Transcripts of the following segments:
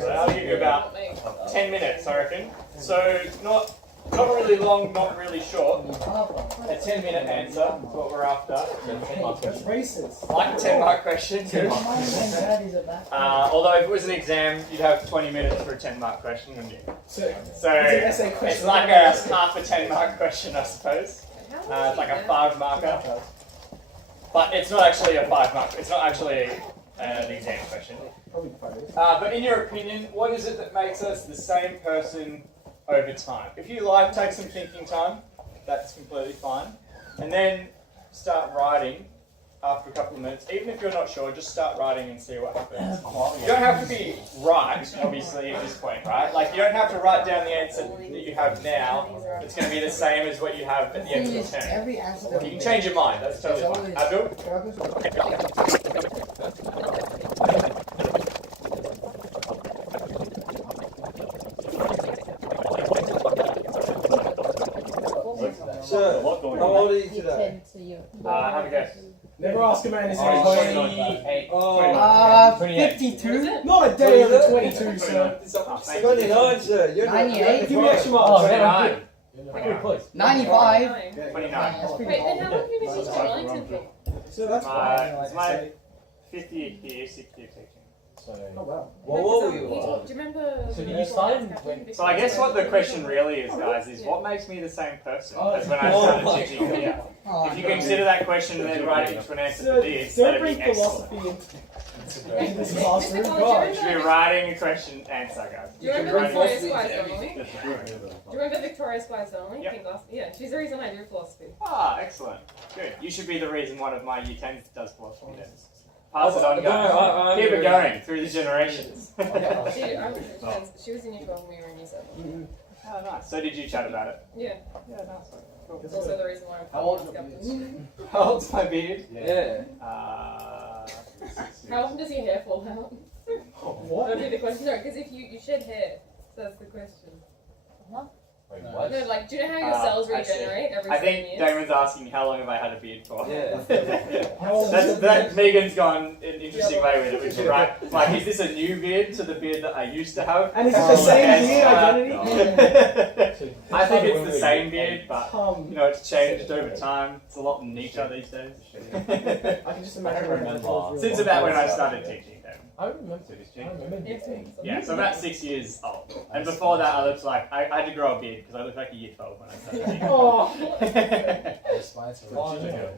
So I'll give you about 10 minutes, I reckon. So not really long, not really short. A 10-minute answer is what we're after. That's racist. Like a 10-mark question. Although if it was an exam, you'd have 20 minutes for a 10-mark question, wouldn't you? So it's like a half a 10-mark question, I suppose. It's like a 5-marker. But it's not actually a 5-mark. It's not actually an exam question. But in your opinion, what is it that makes us the same person over time? If you like, take some thinking time. That's completely fine. And then start writing after a couple of minutes. Even if you're not sure, just start writing and see what happens. You don't have to be right, obviously, at this point, right? Like, you don't have to write down the answer that you have now. It's going to be the same as what you have at the end of the term. You can change your mind. That's totally fine. Abdul? So, how old are you today? Have a guess. Never ask a man his age. 52? Not a day over 22, sir. 29, sir. You're 98. Give me extra marks. 29. 95. 29. Wait, then how long have you been teaching Wellington for? So that's It's my 50th year, 60th teaching. Oh, wow. What were you? Do you remember? So did you start in So I guess what the question really is, guys, is what makes me the same person as when I started teaching here? If you consider that question and then write it into an answer to this, Don't that'd bring be excellent. philosophy into this classroom. Do God. You should be writing a question answer, guys. you remember Victoria Squires Donnelly? Do Yes. you remember Victoria Squires Donnelly? Yep. Yeah, she's the reason I do philosophy. Ah, excellent. Good. You should be the reason one of my year 10s does philosophy then. Pass it on, guys. Keep it going through the generations. She was in year 12 when we were in year 7. Oh, nice. So did you chat about it? Yeah. Yeah, nice. Cool. It's also the reason why I'm How old is How old's my beard? Yeah. How often does your hair fall out? What? That'd be the question. No, because if you shed hair, so that's the question. Wait, No, what? like, do you know how your cells I see. regenerate every I 7 think years? Damon's asking how long have I had a beard for? Yeah. That Megan's gone an interesting way with it, which is right. Like, is this a new beard to the beard that I used to have? And is it the same beard identity? I think it's the same beard, but Um, you know, it's changed over time. It's a lot neater these days. I can just imagine. Since about when I started teaching them. I remember this. I remember this. Yeah, so about 6 years old. And before that, I looked like I had to grow a beard because I looked like a year 12 when I started teaching. Oh.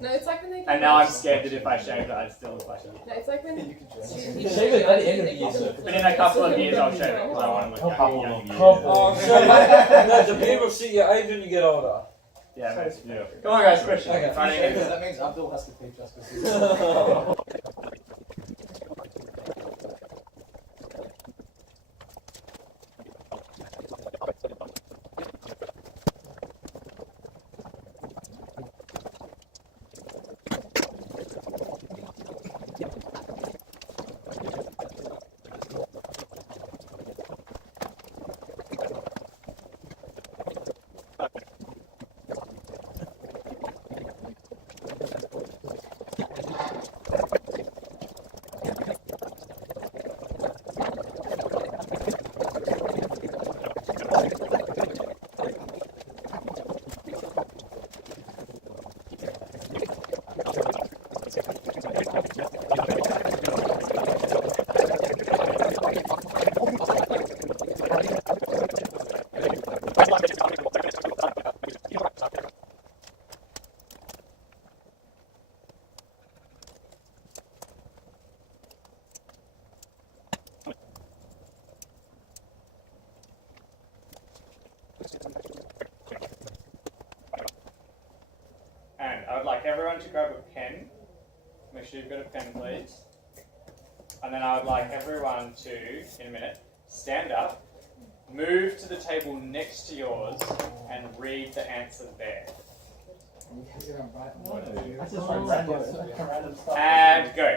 No, it's like when they. And now I'm scared that if I shaved it, I'd still look like a year. No, it's like when. You shave it at the end of the year, sir. But in a couple of years, I'll shave it because I want to look young. Oh, so no, the beard will see your age when you get older. Yeah, that's beautiful. Come on, guys, question. Okay. Running in. That means Abdul has to teach us. And I would like everyone to grab a pen. Make sure you've got a pen, please. And then I would like everyone to, in a minute, stand up, move to the table next to yours, and read the answer there. And go.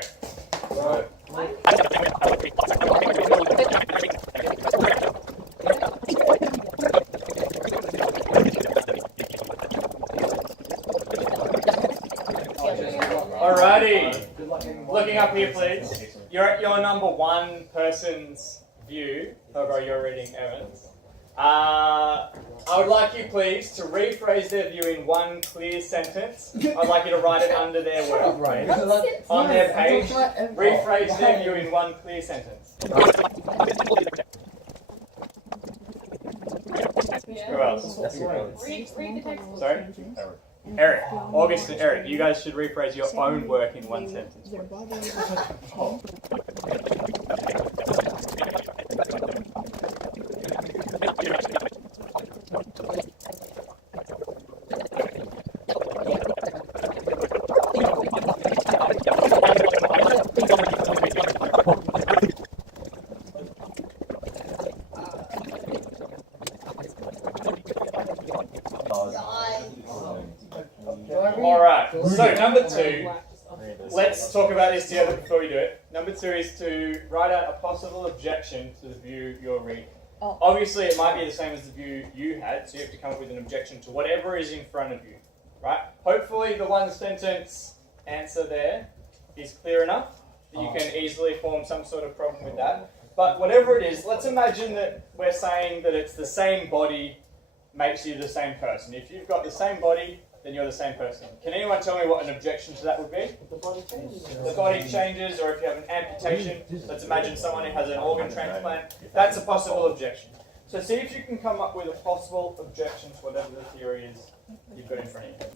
Alrighty. Looking up here, please. You're at your number one person's view, however you're reading Evans, I would like you please to rephrase their view in one clear sentence. I'd like you to write it under their word. Right. On their page, rephrase their view in one clear sentence. Who else? Read the text. Sorry? Eric. August and Eric, you guys should rephrase your own work in one sentence. Alright, so number 2, let's talk about this together before we do it. Number 2 is to write out a possible objection to the view you're reading. Obviously, it might be the same as the view you had, so you have to come up with an objection to whatever is in front of you, right? Hopefully, the one sentence answer there is clear enough that you can easily form some sort of problem with that. But whatever it is, let's imagine that we're saying that it's the same body makes you the same person. If you've got the same body, then you're the same person. Can anyone tell me what an objection to that would be? The body changes, or if you have an amputation, let's imagine someone who has an organ transplant, that's a possible objection. So see if you can come up with a possible objection to whatever the theory is you've got in front of you.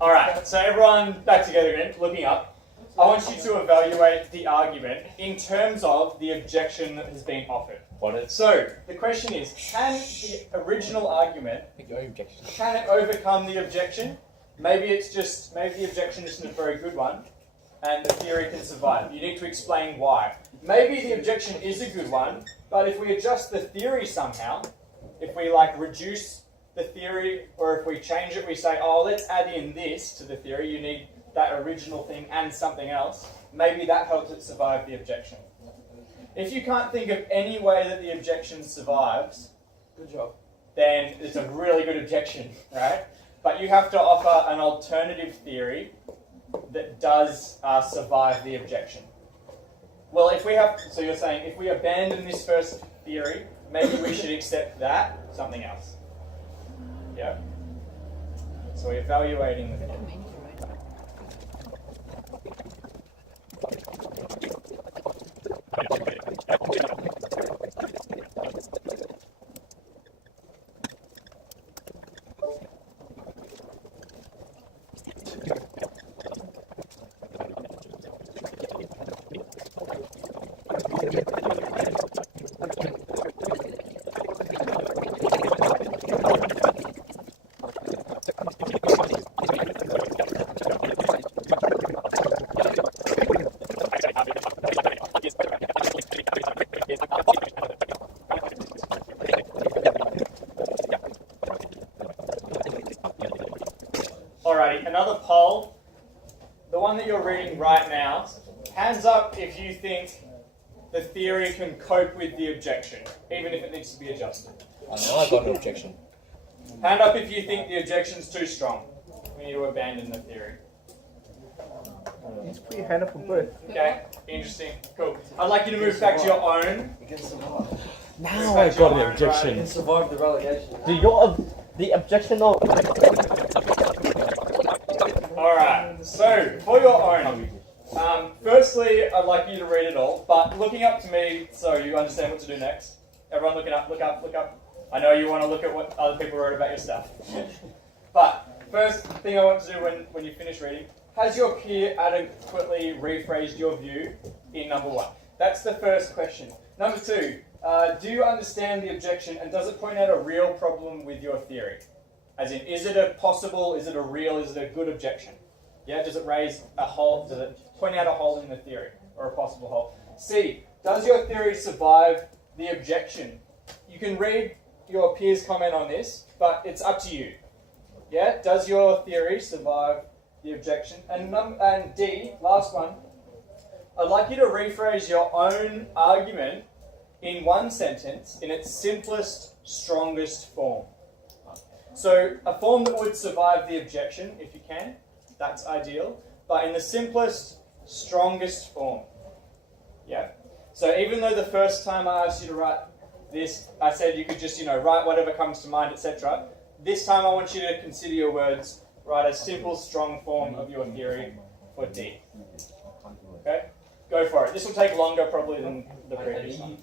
Alright, so everyone back together again, looking up. I want you to evaluate the argument in terms of the objection that has been offered. So, the question is, can the original argument, can it overcome the objection? Maybe the objection isn't a very good one, and the theory can survive. You need to explain why. Maybe the objection is a good one, but if we adjust the theory somehow, if we reduce the theory, or if we change it, we say, oh, let's add in this to the theory, you need that original thing and something else, maybe that helps it survive the objection. If you can't think of any way that the objection survives, good job, then it's a really good objection, right? But you have to offer an alternative theory that does survive the objection. Well, so you're saying, if we abandon this first theory, maybe we should accept that, something else. Yeah? So we're evaluating the theory. Alrighty, another poll. The one that you're reading right now. Hands up if you think the theory can cope with the objection, even if it needs to be adjusted. I know I got an objection. Hand up if you think the objection's too strong. We need to abandon the theory. Just put your hand up for both. Okay, interesting, cool. I'd like you to move back to your own. Now I got an objection. You can survive the relegation. The objection of... Alright, so for your own. Firstly, I'd like you to read it all, but looking up to me so you understand what to do next. Everyone looking up, look up, look up. I know you want to look at what other people wrote about your stuff. But first thing I want to do when you finish reading has your peer adequately rephrased your view in number 1? That's the first question. Number 2, do you understand the objection and does it point out a real problem with your theory? As in, is it a possible, is it a real, is it a good objection? Yeah, does it raise a hole, does it point out a hole in the theory or a possible hole? C, does your theory survive the objection? You can read your peer's comment on this, but it's up to you. Yeah, does your theory survive the objection? And D, last one, I'd like you to rephrase your own argument in one sentence in its simplest, strongest form. So a form that would survive the objection, if you can, that's ideal, but in the simplest, strongest form. Yeah? So even though the first time I asked you to write this, I said you could just, write whatever comes to mind, etc. This time I want you to consider your words, write a simple, strong form of your theory for D. Okay? Go for it. This will take longer probably than the previous one.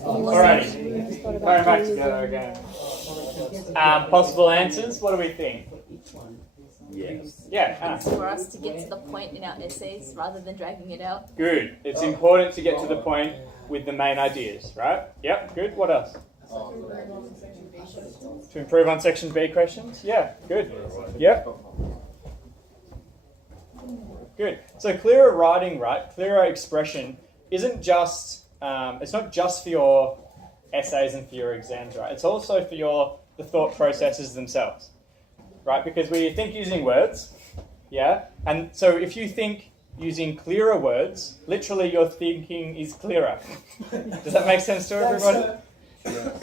Alrighty, going back together again. Possible answers, what do we think? Yes. Yeah, Hannah. It's for us to get to the point in our essays rather than dragging it out. Good. It's important to get to the point with the main ideas, right? Yep, good. What else? To improve on section B questions? Yeah, good. Yep. Good. So clearer writing, right? Clearer expression isn't just, it's not just for your essays and for your exams, right? It's also for the thought processes themselves, right? Because we think using words, yeah? And so if you think using clearer words, literally your thinking is clearer. Does that make sense to everybody?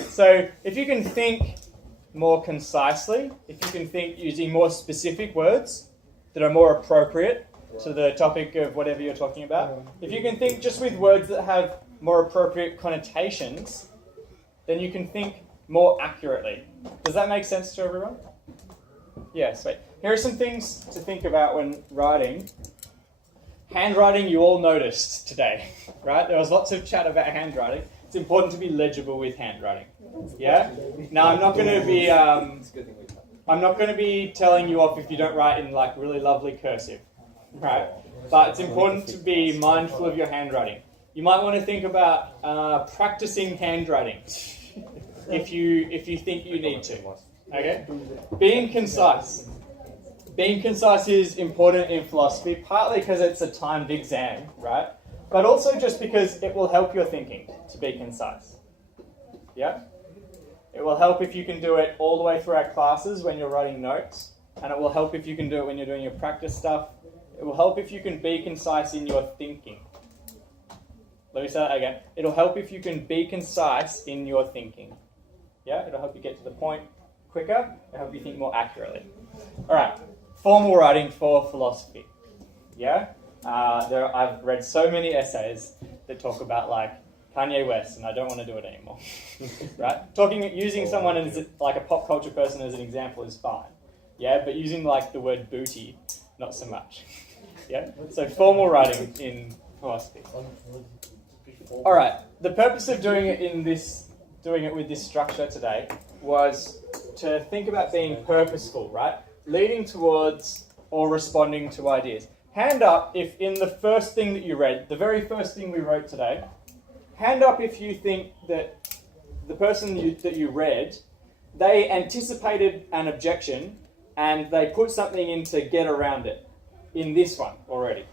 So if you can think more concisely, if you can think using more specific words that are more appropriate to the topic of whatever you're talking about, if you can think just with words that have more appropriate connotations, then you can think more accurately. Does that make sense to everyone? Yeah, sweet. Here are some things to think about when writing. Handwriting you all noticed today, right? There was lots of chat about handwriting. It's important to be legible with handwriting. Yeah? Now I'm not going to be telling you off if you don't write in like really lovely cursive, right? But it's important to be mindful of your handwriting. You might want to think about practicing handwriting if you think you need to. Okay? Being concise. Being concise is important in philosophy, partly because it's a timed exam, right? But also just because it will help your thinking to be concise. Yeah? It will help if you can do it all the way through our classes when you're writing notes, and it will help if you can do it when you're doing your practice stuff. It will help if you can be concise in your thinking. Let me say that again. It'll help if you can be concise in your thinking. Yeah? It'll help you get to the point quicker. It'll help you think more accurately. All right. Formal writing for philosophy. Yeah? I've read so many essays that talk about like Kanye West, and I don't want to do it anymore. Right? Using someone as like a pop culture person as an example is fine. Yeah? But using like the word booty, not so much. Yeah? So formal writing in philosophy. All right. The purpose of doing it with this structure today was to think about being purposeful, right? Leading towards or responding to ideas. Hand up if in the first thing that you read, the very first thing we wrote today, hand up if you think that the person that you read, they anticipated an objection and they put something in to get around it in this one already.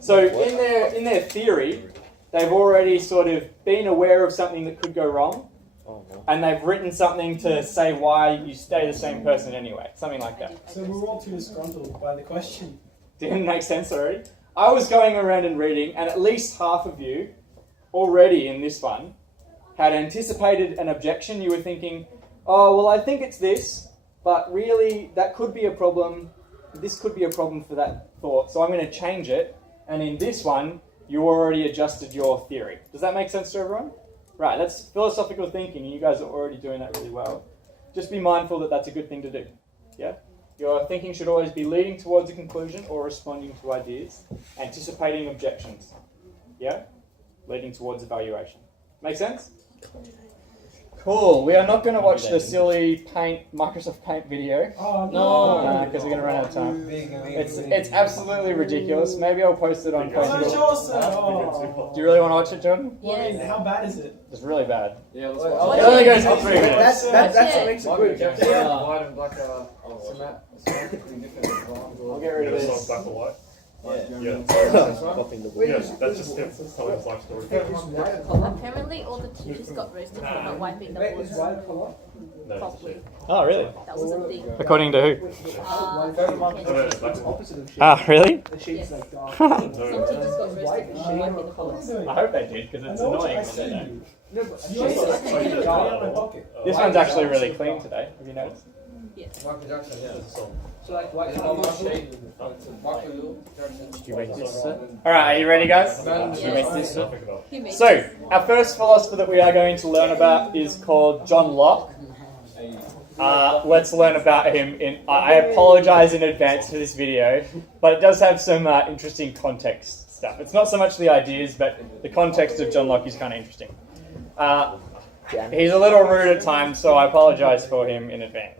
So in their theory, they've already sort of been aware of something that could go wrong, and they've written something to say why you stay the same person anyway. Something like that. So we're all too disgruntled by the question. Didn't make sense already? I was going around and reading, and at least half of you already in this one had anticipated an objection. You were thinking, oh, well, I think it's this, but really that could be a problem. This could be a problem for that thought, so I'm going to change it. And in this one, you already adjusted your theory. Does that make sense to everyone? Right, that's philosophical thinking, and you guys are already doing that really well. Just be mindful that that's a good thing to do. Yeah? Your thinking should always be leading towards a conclusion or responding to ideas, anticipating objections. Yeah? Leading towards evaluation. Make sense? Cool. We are not going to watch the silly Microsoft Paint video. Oh, no. Because we're going to run out of time. It's absolutely ridiculous. Maybe I'll post it on Facebook. Do you really want to watch it, Jordan? Yes. How bad is it? It's really bad. Yeah, let's It watch only goes for 3 minutes. That's what makes it good. White and black I'll get rid of this. Black or white? Yeah. Copying the Yes, that's just him telling his life story. Apparently, all the teachers got roasted for not wiping the boards No, it's properly. shit. Oh, really? That was a thing. According to who? No, it's black and white. Ah, really? The sheet's like dark. Some teachers got roasted for not wiping the boards. I hope they did, because it's annoying when they don't. No, but you only got my pocket. This one's actually really clean today. Have you noticed? Yes. Michael Jackson, yeah. So like white Michael Jackson. Did you make this, sir? Alright, are you ready, guys? Did you make this, sir? Nothing about. He made So, our first philosopher that we are going to learn about is called John Locke. Let's learn about him. I apologise in advance for this video, but it does have some interesting context stuff. It's not so much the ideas, but the context of John Locke is kind of interesting. He's a little rude at times, so I apologise for him in advance.